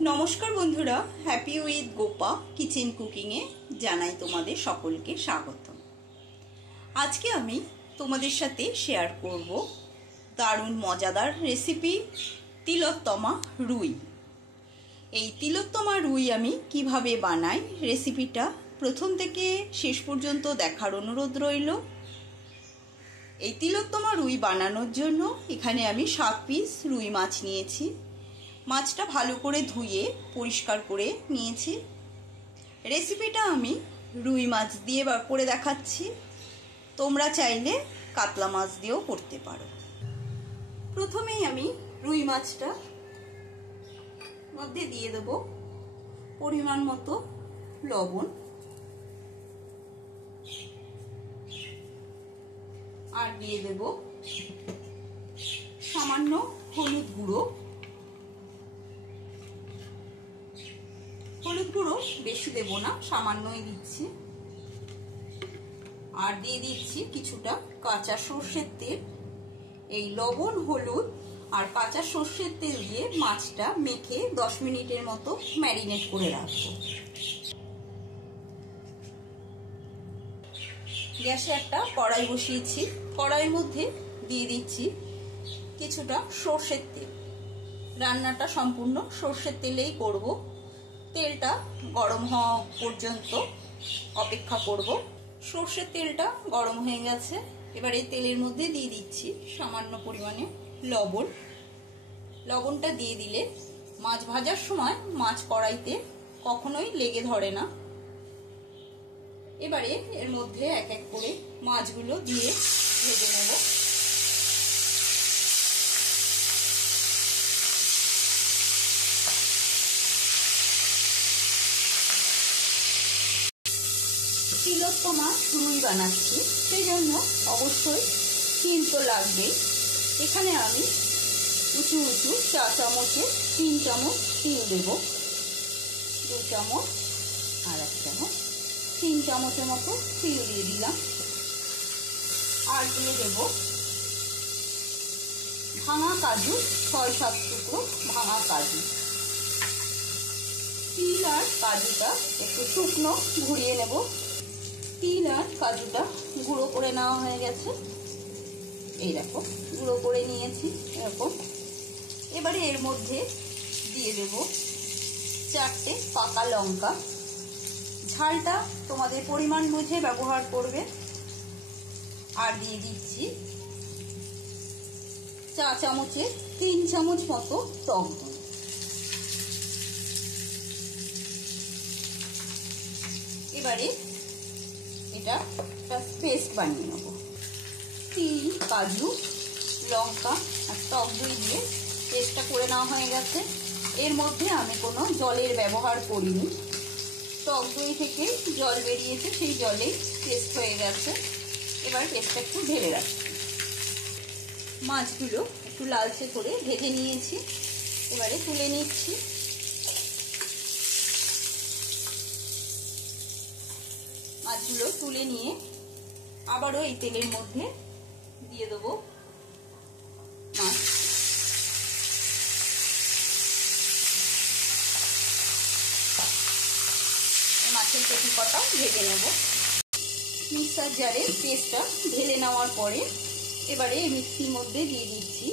नमस्कार बंधुरा happy with Gopa kitchen कुकिंगे Janai तोमादेर सकलके स्वागत। आज के आमी तोमादेर साथे शेयर करब दारुण मजादार रेसिपि तिलोत्तमा रुई। এই তিলোত্তমা রুই আমি কিভাবে বানাই রেসিপিটা প্রথম থেকে শেষ পর্যন্ত দেখার অনুরোধ রইল। এই তিলোত্তমা রুই বানানোর জন্য এখানে আমি 7 পিস রুই মাছ নিয়েছি। মাছটা ভালো করে ধুয়ে পরিষ্কার করে নিয়েছি। রেসিপিটা আমি রুই মাছ দিয়ে করে দেখাচ্ছি, তোমরা চাইলে কাতলা মাছ দিয়েও করতে পারো। প্রথমেই আমি রুই মাছটা মধ্যে দিয়ে দেব পরিমাণ মতো লবণ আর দিয়ে দেব সামান্য হলুদ গুঁড়ো। হলুদ গুঁড়ো বেশি দেব না, সামান্যই দিচ্ছি। আর দিয়ে দিচ্ছি কিছুটা কাঁচা সরষের তেল। এই লবণ হলুদ আর কাঁচা সরষের তেল দিয়ে মাছটা মেখে 10 মিনিটের মতো ম্যারিনেট করে রাখবো। গ্যাসে একটা কড়াই বসিয়েছি, কড়াইয়ের মধ্যে দিয়ে দিচ্ছি কিছুটা সরষের তেল। রান্নাটা সম্পূর্ণ সরষের তেলেই করব। তেলটা গরম হওয়া পর্যন্ত অপেক্ষা করব। সরষের তেলটা গরম হয়ে গেছে, এবার এই তেলের মধ্যে দিয়ে দিচ্ছি সামান্য পরিমাণে লবণ। লবণটা দিয়ে দিলে মাছ ভাজার সময় মাছ কড়াইতে কখনোই লেগে ধরে না। এবারে এর মধ্যে এক এক করে মাছগুলো দিয়ে ভেজে নেব। তিলোত্তমা রুই বানাচ্ছি, সেই জন্য অবশ্যই তিল তো লাগবে। এখানে আমি উঁচু উঁচু 4 চামচে 3 চামচ তিল দেব, 2 চামচ আর 1 চামচ, 3 চামচের মতো তিল দিয়ে দিলাম। আর দিয়ে দেব ভাঙা কাজু, 6-7 টুকরো ভাঙা কাজু। তিল আর কাজুটা একটু শুকনো ঘুরিয়ে নেব। তিল আর কাজুটা গুঁড়ো করে নেওয়া হয়ে গেছে, এই দেখো গুঁড়ো করে নিয়েছি এরকম। এবারে এর মধ্যে দিয়ে দেব 4টে পাকা লঙ্কা। ঝালটা তোমাদের পরিমাণ বুঝে ব্যবহার করবে। আর দিয়ে দিচ্ছি 4 চামচে 3 চামচ মতো টক দই। এবারে এটা পেস্ট বানিয়ে নেব। তিল কাজু লঙ্কা আর টক দই দিয়ে পেস্টটা করে নেওয়া হয়ে গেছে। এর মধ্যে আমি কোনো জলের ব্যবহার করিনি, টক দই থেকে জল বেরিয়েছে, সেই জলেই পেস্ট হয়ে গেছে। এবার পেস্টটা একটু ঢেলে রাখছি। মাছগুলো একটু লালচে করে ভেজে নিয়েছি, এবারে তুলে নিচ্ছি। মাছগুলো তুলে নিয়ে আবারও এই তেলের মধ্যে দিয়ে দেবো মাছ। মাছের পেটি কটা ভেজে নেব। মিক্সার জারে পেস্টটা ঢেলে নেওয়ার পরে এবারে মিক্সির মধ্যে দিয়ে দিচ্ছি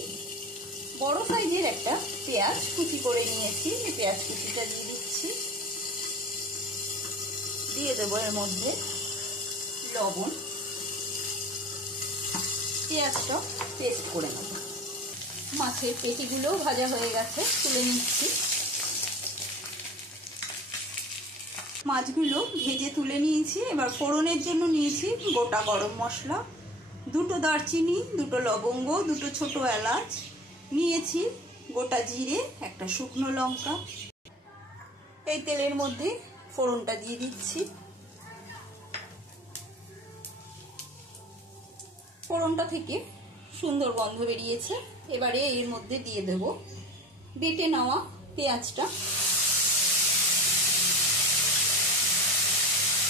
বড় সাইজের একটা পেঁয়াজ কুচি করে নিয়েছি। এই পেঁয়াজ কুচিটা দিয়ে দিচ্ছি। দিয়ে দেবো এর মধ্যে লবণ। পেঁয়াজটা পেস্ট করে নেব। মাছের পেটিগুলো ভাজা হয়ে গেছে, তুলে নিচ্ছি। মাছগুলো ভেজে তুলে নিয়েছি। এবার ফোড়নের জন্য নিয়েছি গোটা গরম মশলা, 2টো দারচিনি, 2টো লবঙ্গ, 2টো ছোট এলাচ নিয়েছি, গোটা জিরে, একটা শুকনো লঙ্কা। এই তেলের মধ্যে ফোড়নটা দিয়ে দিচ্ছি। ফোড়নটা থেকে সুন্দর গন্ধ বেরিয়েছে। এবারে এর মধ্যে দিয়ে দেব বেটে নেওয়া পেঁয়াজটা।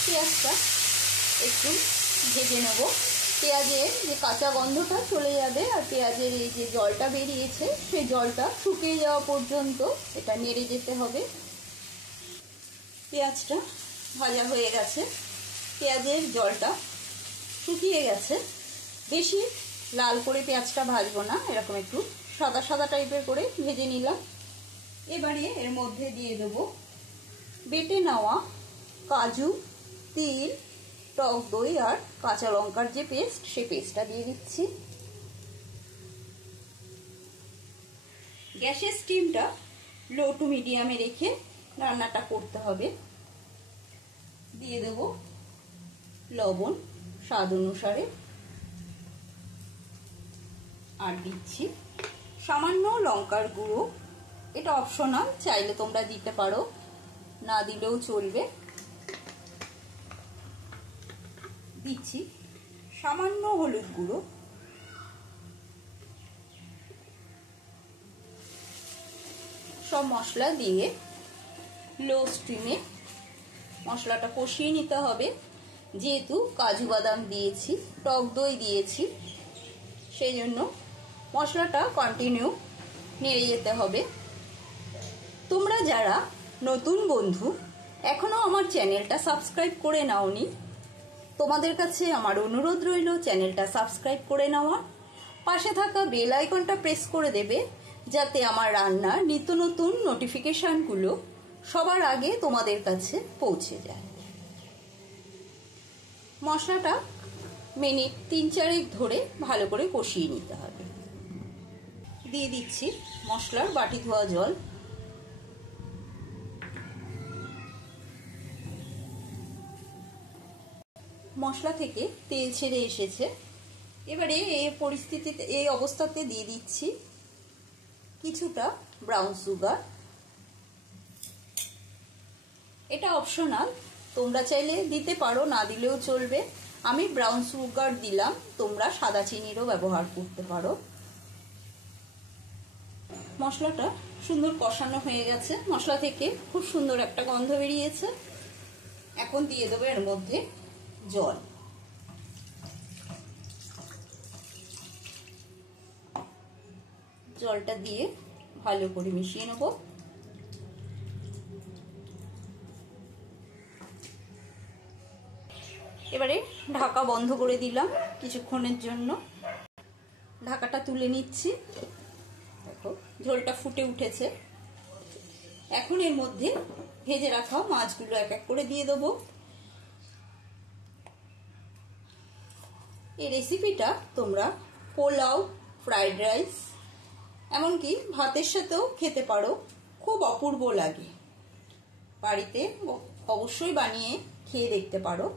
পেঁয়াজটা একটু ভেজে নেব পেঁয়াজের যে কাঁচা গন্ধটা চলে যাবে আর পেঁয়াজের এই যে জলটা বেরিয়েছে সেই জলটা শুকিয়ে যাওয়া পর্যন্ত এটা নেড়ে যেতে হবে। পেঁয়াজটা ভাজা হয়ে গেছে, পেঁয়াজের জলটা শুকিয়ে গেছে। বেশি লাল করে পেঁয়াজটা ভাজবো না, এরকম একটু সাদা সাদা টাইপের করে ভেজে নিলাম। এবারে এর মধ্যে দিয়ে দেবো বেটে নেওয়া কাজু, তিল, টক দই আর কাঁচা লঙ্কার যে পেস্ট, সেই পেস্টটা দিয়ে দিচ্ছি। গ্যাসের স্টিমটা লো টু মিডিয়ামে রেখে রান্নাটা করতে হবে। দিয়ে দেব লবণ স্বাদ অনুসারে, আর দিচ্ছি সামান্য লঙ্কার গুঁড়ো। এটা অপশনাল, চাইলে তোমরা দিতে পারো, না দিলেও চলবে। দিচ্ছি সামান্য হলুদ গুঁড়ো, সব মশলা দিয়ে লো স্টিমে মশলাটা কষিয়ে নিতে হবে। যেহেতু কাজু বাদাম দিয়েছি, টক দই দিয়েছি, সেই জন্য মশলাটা কন্টিনিউ নেড়ে যেতে হবে। তোমরা যারা নতুন বন্ধু এখনো আমার চ্যানেলটা সাবস্ক্রাইব করে নাওনি, তোমাদের কাছে আমার অনুরোধ রইল চ্যানেলটা সাবস্ক্রাইব করে নেওয়া, পাশে থাকা বেল আইকনটা প্রেস করে দেবে যাতে আমার রান্নার নিত্য নতুন নোটিফিকেশনগুলো সবার আগে তোমাদের কাছে পৌঁছে যায়। মশলাটা মিনিট 3-4 ধরে ভালো করে কষিয়ে নিতে হবে। দিয়ে দিচ্ছি মশলার বাটি ধোয়া জল। মশলা থেকে তেল ছেড়ে এসেছে। এবারে এই পরিস্থিতিতে, এই অবস্থাতে দিয়ে দিচ্ছি কিছুটা ব্রাউন সুগার। এটা অপশনাল, তোমরা চাইলে দিতে পারো, না দিলেও চলবে। আমি ব্রাউন সুগার দিলাম, তোমরা সাদা চিনিরও ব্যবহার করতে পারো। মশলাটা সুন্দর কষানো হয়ে গেছে, মশলা থেকে খুব সুন্দর একটা গন্ধ বেরিয়েছে। এখন দিয়ে দেবো এর মধ্যে জল। জলটা দিয়ে ভালো করে মিশিয়ে নেব। এবারে ঢাকা বন্ধ করে দিলাম কিছুক্ষণের জন্য। ঢাকাটা তুলে নিচ্ছি। দেখো ঝোলটা ফুটে উঠেছে। এখন এর মধ্যে ভেজে রাখা মাছগুলো এক এক করে দিয়ে দেবো। এই রেসিপিটা তোমরা পোলাও, ফ্রাইড রাইস, এমনকি ভাতের সাথেও খেতে পারো, খুব অপূর্ব লাগে। বাড়িতে অবশ্যই বানিয়ে খেয়ে দেখতে পারো।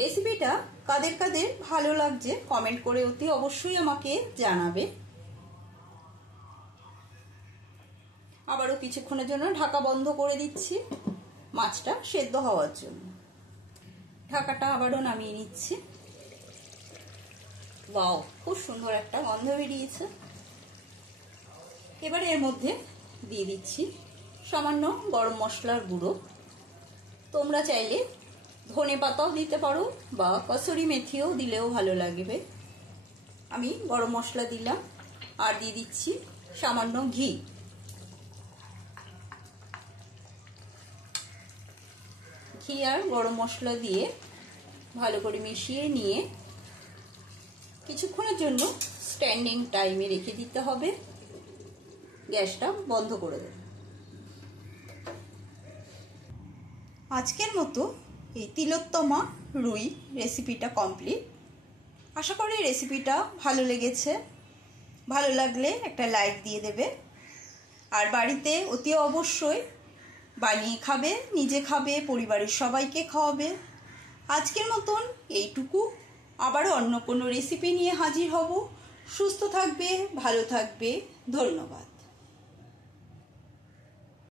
রেসিপিটা কাদের কাদের ভালো লাগছে কমেন্ট করে অতি অবশ্যই আমাকে জানাবে। আবারও কিছুক্ষণের জন্য ঢাকা বন্ধ করে দিচ্ছি মাছটা সেদ্ধ হওয়ার জন্য। ঢাকাটা আবারও নামিয়ে নিচ্ছি। ওয়াও, খুব সুন্দর একটা গন্ধ বেরিয়েছে। এবারে এর মধ্যে দিয়ে দিচ্ছি সামান্য গরম মশলার গুঁড়ো। তোমরা চাইলে ধনে পাতাও দিতে পারো বা কসুরি মেথিও দিলেও ভালো লাগবে। আমি গরম মশলা দিলাম, আর দিয়ে দিচ্ছি সামান্য ঘি। ঘি আর গরম মশলা দিয়ে ভালো করে মিশিয়ে নিয়ে কিছুক্ষণের জন্য স্ট্যান্ডিং টাইমে রেখে দিতে হবে। গ্যাসটা বন্ধ করে দেব। আজকের মতো এই তিলোত্তমা রুই রেসিপিটা কমপ্লিট। আশা করি রেসিপিটা ভালো লেগেছে। ভালো লাগলে একটা লাইক দিয়ে দেবে, আর বাড়িতে অতি অবশ্যই বানিয়ে খাবে, নিজে খাবে, পরিবারের সবাইকে খাওয়াবে। আজকের মতন এইটুকু। আবারও অন্য কোনো রেসিপি নিয়ে হাজির হব। সুস্থ থাকবে, ভালো থাকবে। ধন্যবাদ।